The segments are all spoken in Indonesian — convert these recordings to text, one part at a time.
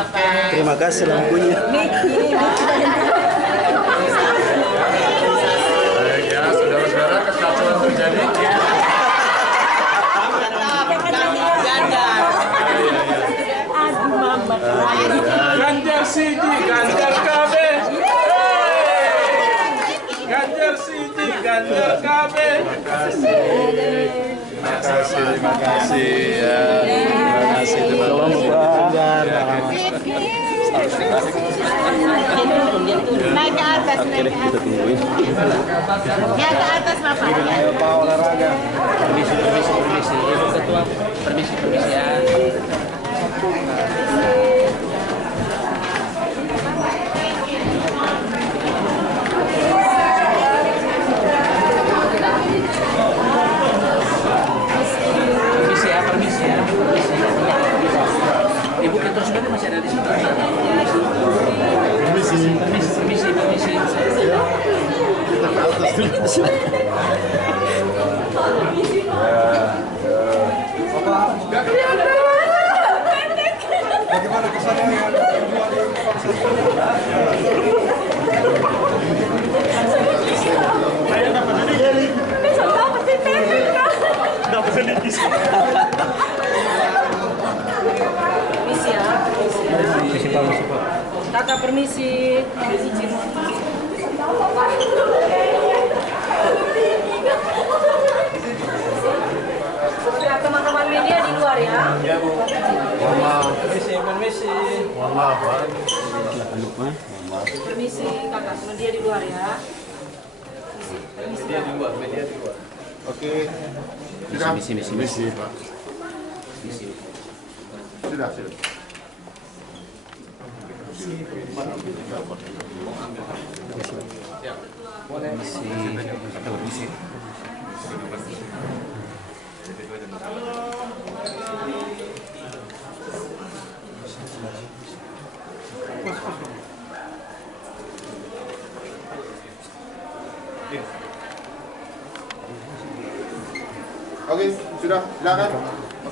Bapak. Terima kasih lampunya. Ya, saudara-saudara, kekacauan terjadi. Ganjar Sidi, Ganjar KB. Ganjar Sidi, Ganjar KB. Terima kasih ya. Terima kasih teman-teman. Naik ke atas, naik ke atas. Ya ke atas Bapak. Ayo Pak olahraga. Permisi. Ibu Ketua, permisi ya. Permisi ya. Ibu Ketua sudah masih ada di situ. Permisi. Bagaimana kesannya? Kakak permisi. Teman-teman media di luar ya. Ya Bu. Mohon maaf. Permisi. Mohon maaf Pak. Permisi kakak, media di luar ya. Media di luar. Oke. Sudah. Misi Pak. Sudah. Oke, sudah. Silakan.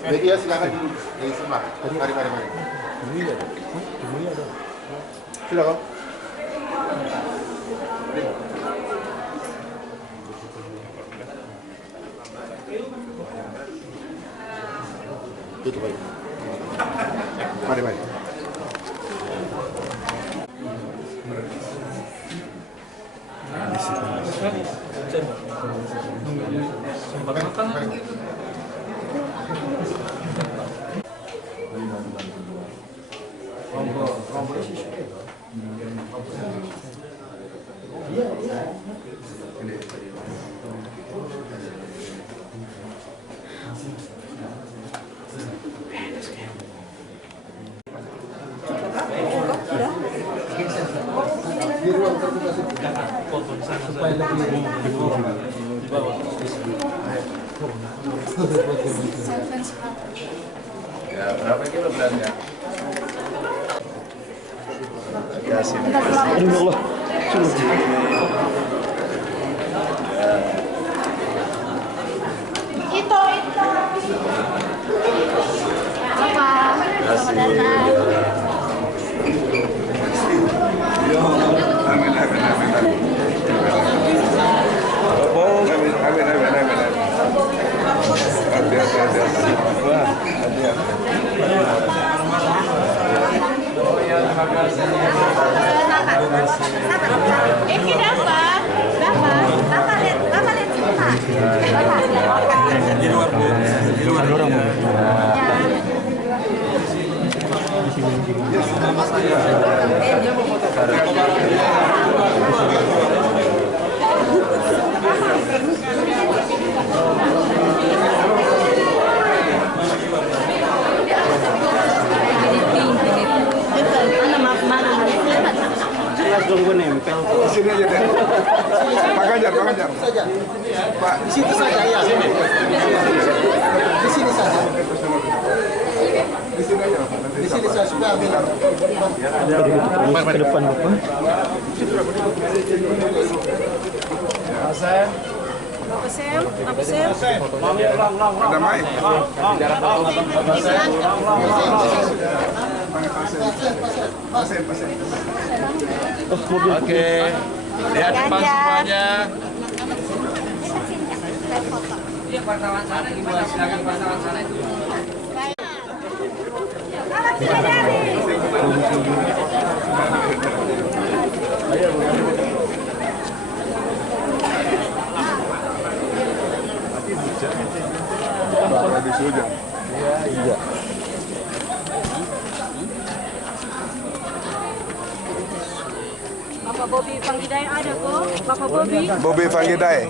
Media silakan dulu. Dari sebelah. Mari. Sudah kok. Tutup aja. Mari. Ya, berapa kilo beratnya? Ya, sini. Allah. Itu. Bapak. Selamat datang. Amin. Ini dapat. Bapak lihat sini Pak. Di luar orang. Jelas dong gue nempel. Di sini aja deh. Pak Ganjar. Pak, Di situ saja ya. Di sini saja. di sini aja. Di sini saya sudah ambil. Ke depan Bapak. Bapak Sam. Ada mic. Oke, lihat depan semuanya. Iya, wartawan sana gimana? Silakan wartawan sana itu. Bapak Bobi Panggidai ada kok. Bapak Bobi. Bobi Panggidai.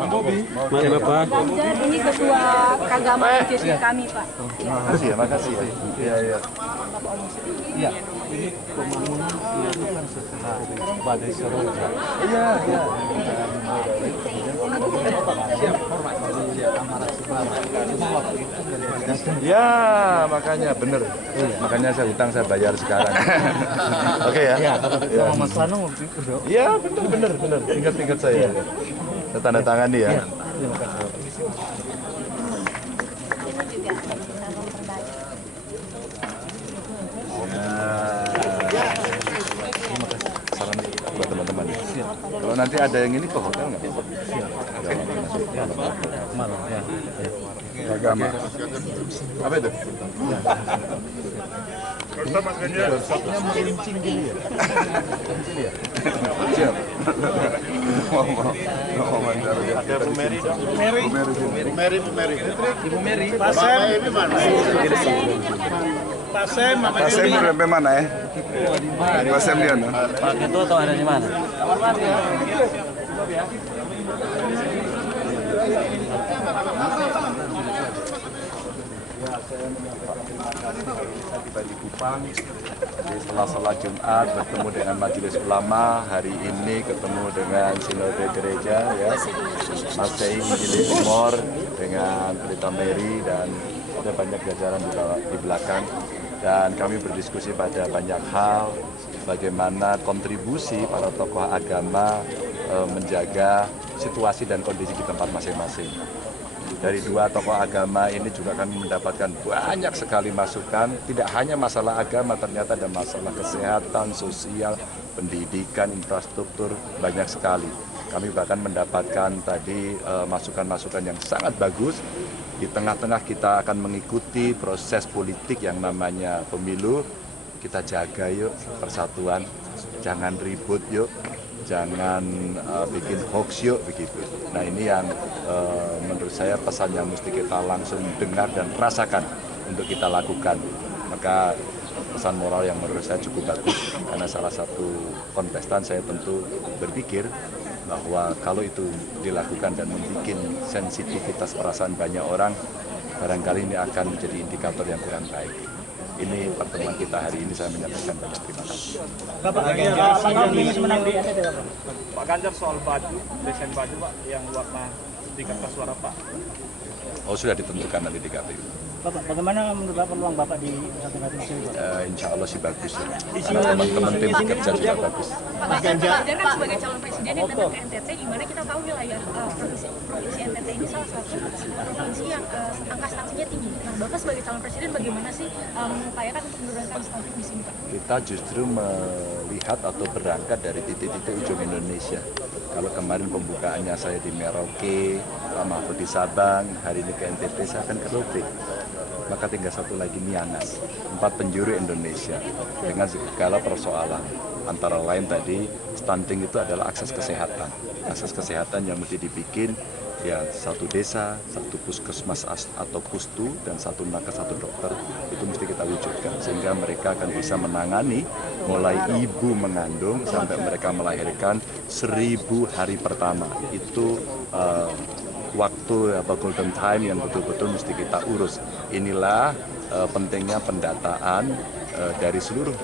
Mari Bapak. Ganjar ini ketua Kagama ITC kami, Pak. Makasih ya, makasih. Iya, iya. Iya. Ini pembangunan dilakukan setelah Badai Seroja. Iya, iya. Ya, makanya bener. Makanya saya hutang saya bayar sekarang. Oke ya. Iya, sama Mas Sano waktu itu, Dok. Iya, bener. Ingat saya. Saya tanda tangan nih ya. Terima kasih. Saran buat teman-teman. Kalau nanti ada yang ini ke hotel nggak apa-apa. Malam ya. Agama. Apa itu? Siap. Ada Bu Mary dong. Bu Mary. Ibu Mary. Pak Sem ini mana? Pak Sem sampai mana ya? Pak Sem dia. Pak Ketua tahu ada di mana? Tiba di Kupang, jadi setelah sholat Jumat bertemu dengan Majelis Ulama, hari ini ketemu dengan Sinode Gereja, ya, Masei Injili Timor dengan Pelita Mary dan ada banyak jajaran di belakang. Dan kami berdiskusi pada banyak hal, bagaimana kontribusi para tokoh agama menjaga situasi dan kondisi di tempat masing-masing. Dari dua tokoh agama ini juga kami mendapatkan banyak sekali masukan, tidak hanya masalah agama, ternyata ada masalah kesehatan, sosial, pendidikan, infrastruktur, banyak sekali. Kami bahkan mendapatkan tadi masukan-masukan yang sangat bagus. Di tengah-tengah kita akan mengikuti proses politik yang namanya pemilu. Kita jaga yuk persatuan, jangan ribut yuk, jangan bikin hoax yuk, begitu. Nah ini yang menurut saya pesan yang mesti kita langsung dengar dan rasakan untuk kita lakukan. Maka pesan moral yang menurut saya cukup bagus, karena salah satu kontestan saya tentu berpikir bahwa kalau itu dilakukan dan membuat sensitivitas perasaan banyak orang, barangkali ini akan menjadi indikator yang kurang baik. Ini pertemuan kita hari ini, saya menyampaikan banyak terima kasih. Pak Ganjar soal baju, desain baju Pak yang warna di kertas suara Pak. Oh, sudah ditentukan nanti di KPU. Bapak, bagaimana menurut Bapak peluang Bapak di satu-satu ini? Insya Allah sih bagus ya. Karena teman-teman tim bekerja juga bagus. Pak Ganjar kan sebagai calon presiden yang datang ke NTT, di mana kita tahu wilayah provinsi NTT ini salah satu provinsi yang angka stuntingnya tinggi. Nah, Bapak sebagai calon presiden bagaimana sih mengupayakan untuk menurunkan stunting di sini, Pak? Kita justru melihat atau berangkat dari titik-titik ujung Indonesia. Kalau kemarin pembukaannya saya di Merauke, Pak Mahfud di Sabang, hari ini ke NTT, saya akan ke Lombok. Maka tinggal satu lagi Miangas, 4 penjuru Indonesia dengan segala persoalan. Antara lain tadi, stunting itu adalah akses kesehatan. Akses kesehatan yang mesti dibikin, ya satu desa, satu puskesmas atau pustu, dan satu nakes, satu dokter, itu mesti kita wujudkan. Sehingga mereka akan bisa menangani mulai ibu mengandung sampai mereka melahirkan 1000 hari pertama. Itu waktu atau golden time yang betul-betul mesti kita urus. Inilah pentingnya pendataan dari seluruh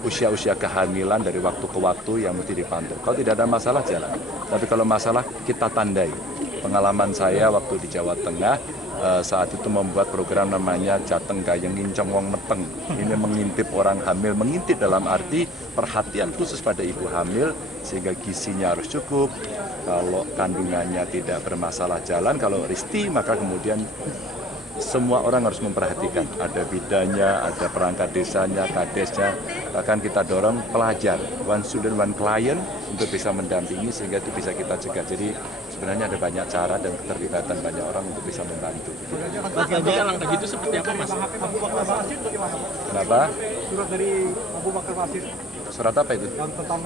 usia-usia kehamilan dari waktu ke waktu yang mesti dipantau. Kalau tidak ada masalah, jalan. Tapi kalau masalah, kita tandai. Pengalaman saya waktu di Jawa Tengah, saat itu membuat program namanya Jateng Gayeng Nginceng Wong Meteng. Ini mengintip orang hamil, mengintip dalam arti perhatian khusus pada ibu hamil, sehingga gizinya harus cukup. Kalau kandungannya tidak bermasalah jalan, kalau risti maka kemudian semua orang harus memperhatikan. Ada bidanya, ada perangkat desanya, kadesnya. Bahkan kita dorong pelajar, one student, one client untuk bisa mendampingi sehingga itu bisa kita cegah. Jadi sebenarnya ada banyak cara dan keterlibatan banyak orang untuk bisa membantu. Langkah gitu seperti apa, Mas? Kenapa? Surat dari Abu Bakar Basir Surat apa itu? yang tentang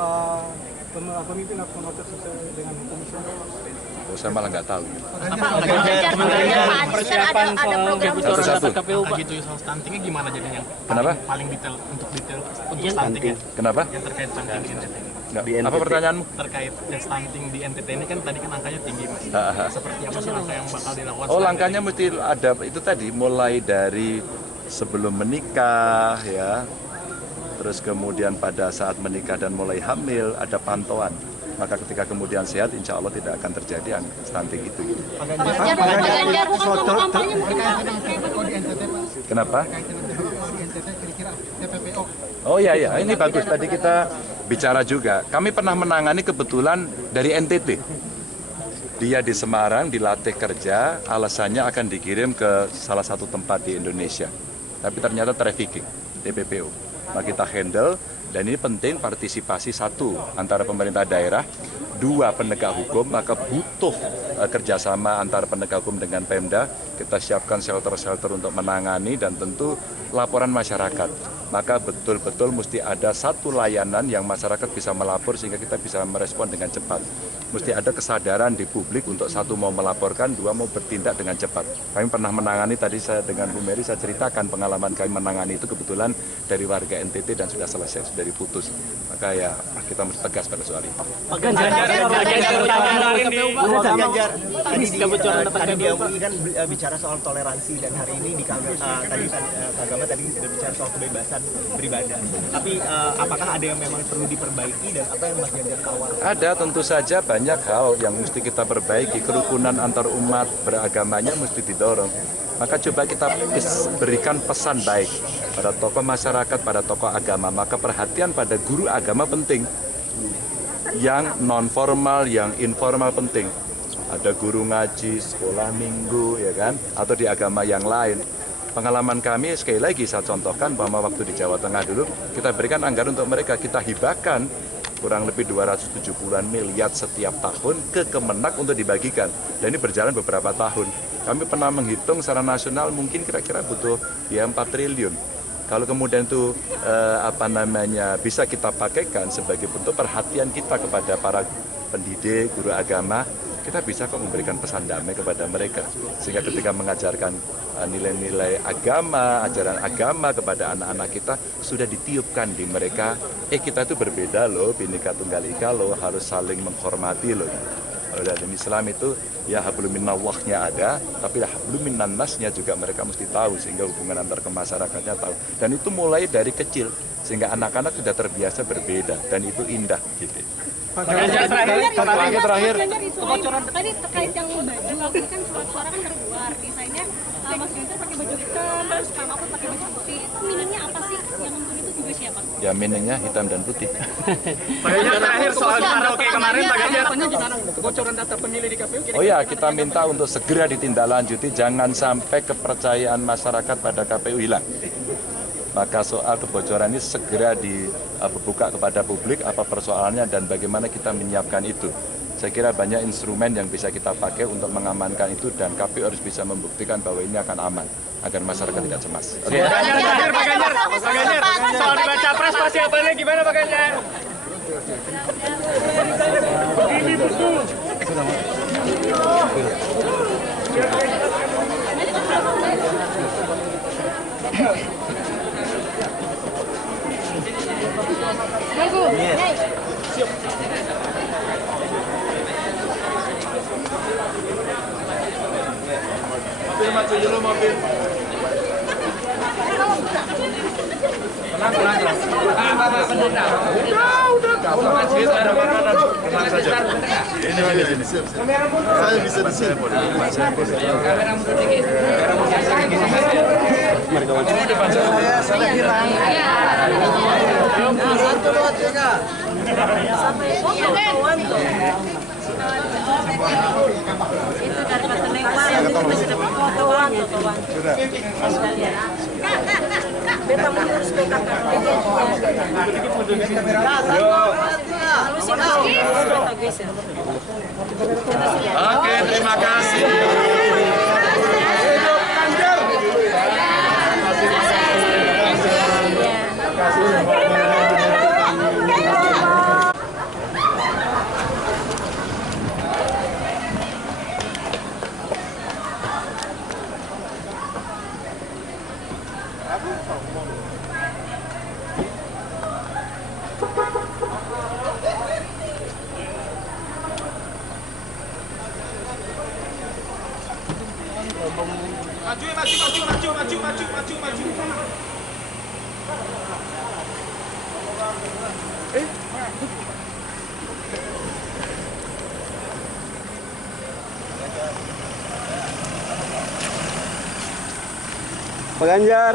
pemimpin atau notis sesuai dengan hukum Islam. Oh, saya malah nggak tahu. Persiapan soal kebocoran Satu-satu. data KPU, Pak. Gitu soal stuntingnya gimana jadinya? Kenapa? Paling detail untuk stunting ya. Kenapa? Yang terkait stunting di NTT. Nggak. Apa pertanyaanmu? Terkait stunting di NTT ini kan tadi kan angkanya tinggi, Mas. Seperti apa sih langkah yang bakal dilakukan? Oh, langkahnya mesti ada itu tadi, mulai dari sebelum menikah ya, terus kemudian pada saat menikah dan mulai hamil ada pantauan. Maka ketika kemudian sehat, insya Allah tidak akan terjadi stunting itu. Kenapa? Oh iya, ini bagus. Tadi kita bicara juga. Kami pernah menangani kebetulan dari NTT. Dia di Semarang dilatih kerja, alasannya akan dikirim ke salah satu tempat di Indonesia. Tapi ternyata trafficking, TPPO. Maka kita handle. Dan ini penting partisipasi satu antara pemerintah daerah, dua penegak hukum, maka butuh kerjasama antara penegak hukum dengan Pemda. Kita siapkan shelter-shelter untuk menangani dan tentu laporan masyarakat. Maka betul-betul mesti ada satu layanan yang masyarakat bisa melapor sehingga kita bisa merespon dengan cepat. Mesti ada kesadaran di publik untuk satu mau melaporkan, dua mau bertindak dengan cepat. Kami pernah menangani, tadi saya dengan Bu Mary saya ceritakan pengalaman kami menangani itu kebetulan dari warga NTT dan sudah selesai, sudah diputus. Maka ya kita mesti tegas pada soal itu. Pak Ganjar, tadi di MUI kan bicara soal toleransi dan hari ini di Kagama tadi sudah bicara soal kebebasan beribadah. Tapi apakah ada yang memang perlu diperbaiki dan apa yang Mas Ganjar kawal? Ada, tentu saja banyak hal yang mesti kita perbaiki. Kerukunan antar umat beragamanya mesti didorong. Maka coba kita berikan pesan baik pada tokoh masyarakat, pada tokoh agama. Maka perhatian pada guru agama penting. Yang non formal, yang informal penting. Ada guru ngaji, sekolah minggu, ya kan? Atau di agama yang lain. Pengalaman kami sekali lagi saya contohkan bahwa waktu di Jawa Tengah dulu kita berikan anggaran untuk mereka, kita hibahkan kurang lebih 270-an miliar setiap tahun ke Kemenak untuk dibagikan. Dan ini berjalan beberapa tahun. Kami pernah menghitung secara nasional mungkin kira-kira butuh ya 4 triliun. Kalau kemudian itu bisa kita pakaikan sebagai bentuk perhatian kita kepada para pendidik, guru agama, kita bisa kok memberikan pesan damai kepada mereka. Sehingga ketika mengajarkan nilai-nilai agama, ajaran agama kepada anak-anak kita, sudah ditiupkan di mereka, kita itu berbeda loh, Bhinneka Tunggal Ika loh, harus saling menghormati loh. Kalau dalam Islam itu, ya hablum minallahnya ada, tapi hablum minnannasnya juga mereka mesti tahu, sehingga hubungan antar ke masyarakatnya tahu. Dan itu mulai dari kecil, sehingga anak-anak sudah terbiasa berbeda, dan itu indah gitu. Terakhir. Kebocoran tadi terkait yang baju, ini kan surat suara kan terkeluar, desainnya Mas Ganjar pakai baju hitam, terus Pak Mahfud pakai baju putih. Itu meaningnya apa sih? Yang nonton itu juga siapa? Ya meaningnya hitam dan putih. Pak Ganjar terakhir soal karaoke kemarin, Pak Ganjar. Kebocoran data pemilih di KPU. Oh ya, kita minta untuk segera ditindaklanjuti, jangan sampai kepercayaan masyarakat pada KPU hilang. Maka soal kebocoran ini segera dibuka kepada publik apa persoalannya dan bagaimana kita menyiapkan itu. Saya kira banyak instrumen yang bisa kita pakai untuk mengamankan itu dan KPU harus bisa membuktikan bahwa ini akan aman agar masyarakat tidak cemas. Oke. Pak Ganjar, soal debat capres persiapannya gimana Pak Ganjar? Ini betul. Mobil maju dulu mobil. Saya bisa di sini. Itu dari Pak Lengman. Totoan. Sudah. Beta mengurus BKK. Oke, terima kasih. Hidup Ganjar. Pak Ganjar.